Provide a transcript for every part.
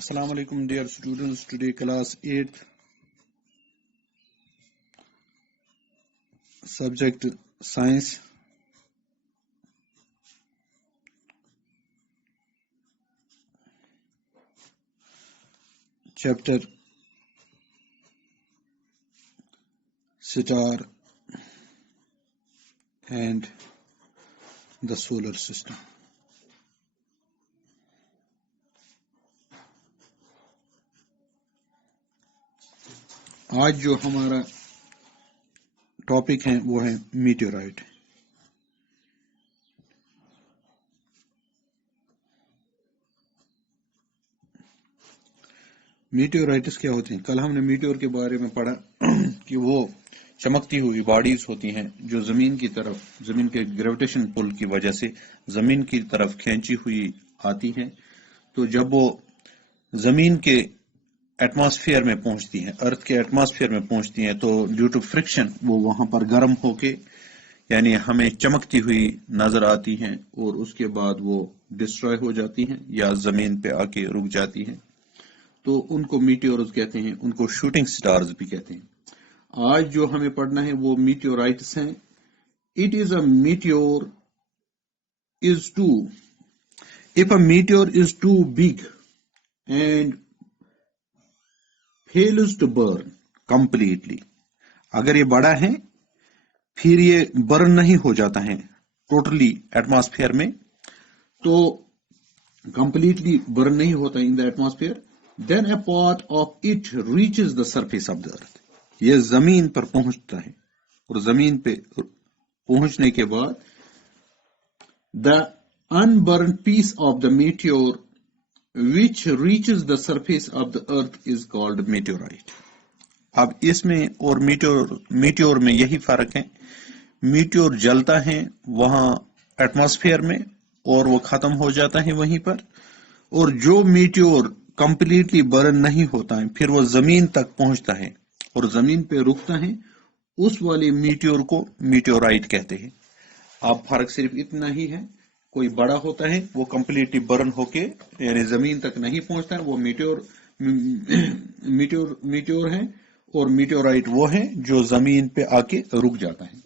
Assalamu alaikum dear students. Today class 8th, subject science, chapter star and the solar system. آج جو ہمارا topic ہے وہ ہے میٹیورائٹ. میٹیورائٹس کیا ہوتے ہیں؟ کل ہم نے میٹیور کے بارے میں پڑھا کہ وہ چمکتی ہوئی باڈیز ہوتی ہیں جو زمین کی طرف، زمین کے گریویٹیشن پل کی وجہ سے زمین کی طرف کھینچی ہوئی آتی ہیں. تو جب وہ زمین کے ایٹماسفیئر میں پہنچتی ہیں، ارتھ کے ایٹماسفیئر میں پہنچتی ہیں، تو ڈیو ٹو فرکشن وہ وہاں پر گرم ہو کے یعنی ہمیں چمکتی ہوئی نظر آتی ہیں اور اس کے بعد وہ ڈسٹروائے ہو جاتی ہیں یا زمین پہ آ کے رک جاتی ہیں. تو ان کو میٹیورز کہتے ہیں، ان کو شوٹنگ سٹارز بھی کہتے ہیں. آج جو ہمیں پڑھنا ہے وہ میٹیورائٹس ہیں. It is a meteor is to if a meteor is too big and fails to burn completely، اگر یہ بڑا ہے پھر یہ برن نہیں ہو جاتا ہے ٹوٹلی ایٹماسفیئر میں، تو کمپلیٹلی برن نہیں ہوتا in the atmosphere, then a part of it reaches the surface of the earth, یہ زمین پر پہنچتا ہے اور زمین پہ پہنچنے کے بعد دا unburned piece of the meteor which reaches the surface of the earth is called meteorite. اب اس میں اور میٹیور میں یہی فرق ہے، میٹیور جلتا ہے وہاں ایٹماسفیئر میں اور وہ ختم ہو جاتا ہے وہیں پر، اور جو میٹیور کمپلیٹلی برن نہیں ہوتا ہے پھر وہ زمین تک پہنچتا ہے اور زمین پہ رکتا ہے، اس والے میٹیور کو میٹیورائٹ کہتے ہیں. اب فرق صرف اتنا ہی ہے، کوئی بڑا ہوتا ہے وہ کمپلیٹلی برن ہو کے یعنی زمین تک نہیں پہنچتا ہے، وہ میٹیور ہے، اور میٹیورائٹ وہ ہے جو زمین پہ آ کے رک جاتا ہے.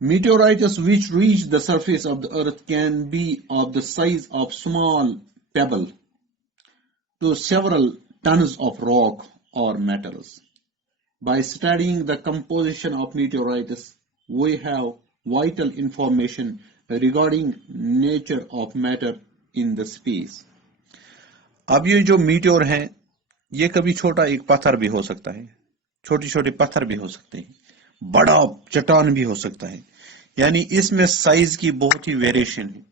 Meteorites which reach the surface of the earth can be of the size of small pebble to several tons of rock or metals. By studying the composition of meteorites, we have vital information regarding nature of matter in the space. اب یہ جو meteor ہیں یہ کبھی چھوٹا ایک پتھر بھی ہو سکتا ہے، چھوٹے چھوٹے پتھر بھی ہو سکتے ہیں، بڑا چٹان بھی ہو سکتا ہے، یعنی اس میں سائز کی بہت ہی ویریشن ہے،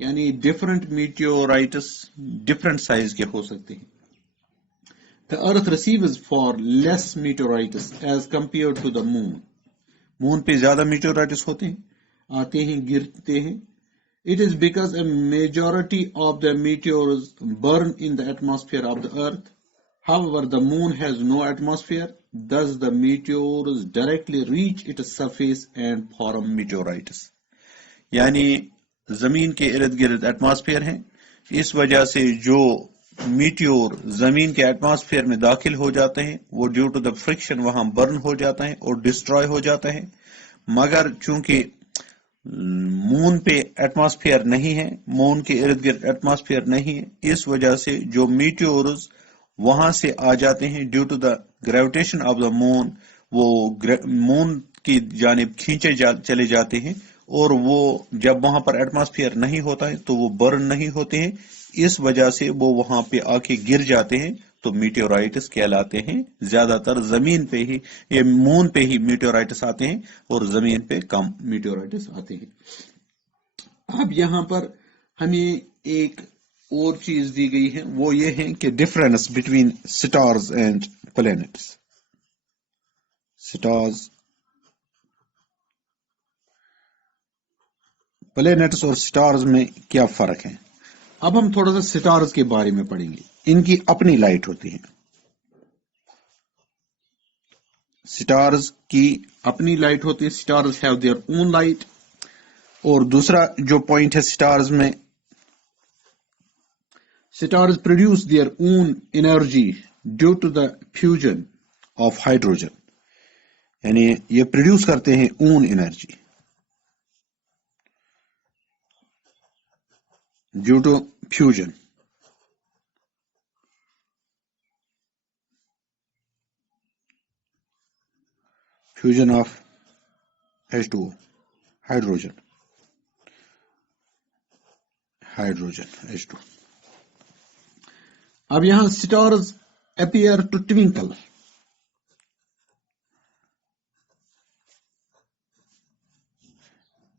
یعنی ڈفرنٹ میٹیورائٹس ڈفرنٹ سائز کے ہو سکتے ہیں. The earth receives far less meteorites as compared to the moon. مون پہ زیادہ میٹیورائٹس ہوتے ہیں، آتے ہیں گرتے ہیں. It is because a majority of the meteors burn in the atmosphere of the earth. However, the moon has no atmosphere, thus the meteors directly reach its surface and form meteorites. یعنی زمین کے ارد گرد atmosphere ہیں، اس وجہ سے جو meteor زمین کے ایٹماسفیئر میں داخل ہو جاتے ہیں وہ ڈیو ٹو دا فرکشن وہاں برن ہو جاتا ہے اور ڈسٹروائے ہو جاتا ہے. مگر چونکہ مون پہ ایٹماسفیئر نہیں ہے، مون کے ارد گرد ایٹماسفیئر نہیں ہے، اس وجہ سے جو میٹیورز وہاں سے آ جاتے ہیں due to the gravitation of the moon, وہ مون کی جانب کھینچے چلے جاتے ہیں، اور وہ جب وہاں پر ایٹماسفیئر نہیں ہوتا ہے تو وہ برن نہیں ہوتے ہیں، اس وجہ سے وہ وہاں پہ آ کے گر جاتے ہیں، تو میٹیورائٹس کہلاتے ہیں. زیادہ تر زمین پہ ہی، یہ مون پہ ہی میٹیورائٹس آتے ہیں اور زمین پہ کم میٹیورائٹس آتے ہیں. اب یہاں پر ہمیں ایک اور چیز دی گئی ہے، وہ یہ ہے کہ difference between stars and planets. Stars, planets اور سٹارز میں کیا فرق ہے؟ اب ہم تھوڑا سا سٹارز کے بارے میں پڑھیں گے. ان کی اپنی لائٹ ہوتی ہے، سٹارز کی اپنی لائٹ ہوتی ہے، stars have their own light. اور دوسرا جو پوائنٹ ہے سٹارز میں، Stars produce their own energy due to the fusion of hydrogen. یعنی یہ پروڈیوس کرتے ہیں own energy due to fusion. Fusion of H2O hydrogen H2. اب یہاں stars appear to twinkle.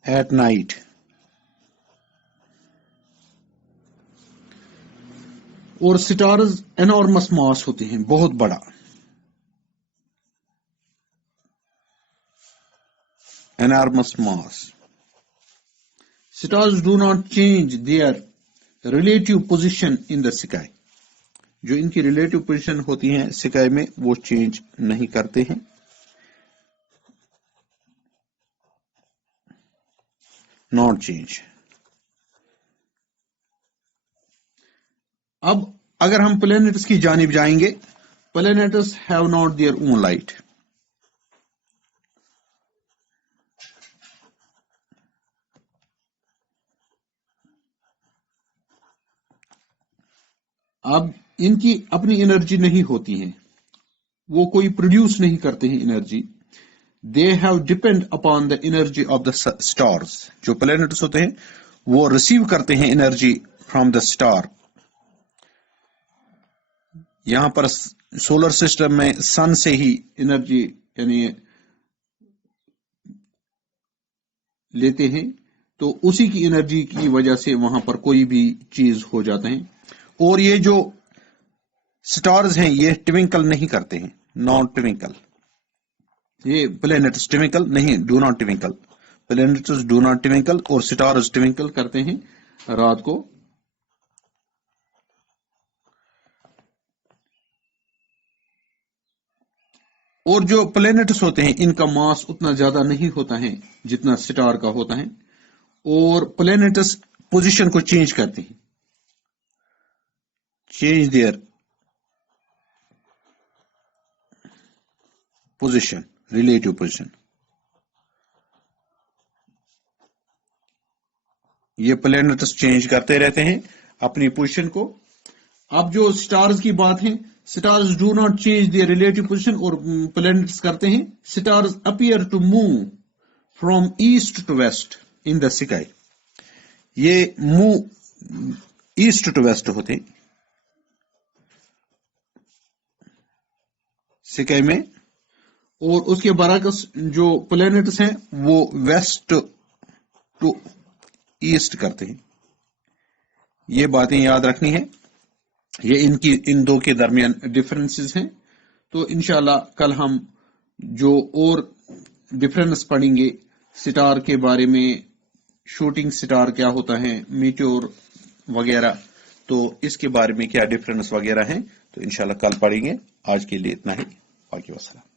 At night. اور اسٹارز انارمس ماس ہوتے ہیں, بہت بڑا. Enormous mass. Stars do not change their relative position in the sky. جو ان کی relative position ہوتی ہیں سکائی میں وہ چینج نہیں کرتے ہیں. Not change. اب اگر ہم پلینٹس کی جانب جائیں گے, planets have not their own light. اب ان کی اپنی انرجی نہیں ہوتی ہے, وہ کوئی پروڈیوس نہیں کرتے ہیں energy. They have depend upon the energy of the stars. جو پلینٹس ہوتے ہیں وہ ریسیو کرتے ہیں انرجی فرام دا اسٹار. یہاں پر سولر سسٹم میں سن سے ہی انرجی یعنی لیتے ہیں, تو اسی کی انرجی کی وجہ سے وہاں پر کوئی بھی چیز ہو جاتے ہیں. اور یہ جو سٹارز ہیں یہ ٹوینکل نہیں کرتے ہیں, نان ٹوینکل. یہ پلینٹس ٹوینکل نہیں, do not twinkle. Planets do not twinkle اور سٹارز ٹوینکل کرتے ہیں رات کو. اور جو پلینٹس ہوتے ہیں ان کا ماس اتنا زیادہ نہیں ہوتا ہے جتنا سٹار کا ہوتا ہے, اور پلینٹس پوزیشن کو چینج کرتے ہیں. Change their position, relative position. یہ پلینٹس چینج کرتے رہتے ہیں اپنی پوزیشن کو. اب جو سٹارز کی بات ہے, stars do not change their relative position, اور پلینٹس کرتے ہیں. Stars appear to move from east to west in the sky. یہ موو ایسٹ ٹو ویسٹ ہوتے ہیں سکائی میں, اور اس کے برعکس جو پلینٹس ہیں وہ ویسٹ ٹو ایسٹ کرتے ہیں. یہ باتیں یاد رکھنی ہے, یہ ان دو کے درمیان ڈفرینسز ہیں. تو انشاءاللہ کل ہم جو اور ڈفرینس پڑھیں گے سٹار کے بارے میں, شوٹنگ سٹار کیا ہوتا ہے, میٹیور وغیرہ, تو اس کے بارے میں کیا ڈفرینس وغیرہ ہیں, تو انشاءاللہ کل پڑھیں گے. آج کے لیے اتنا ہی. باقی وسلام.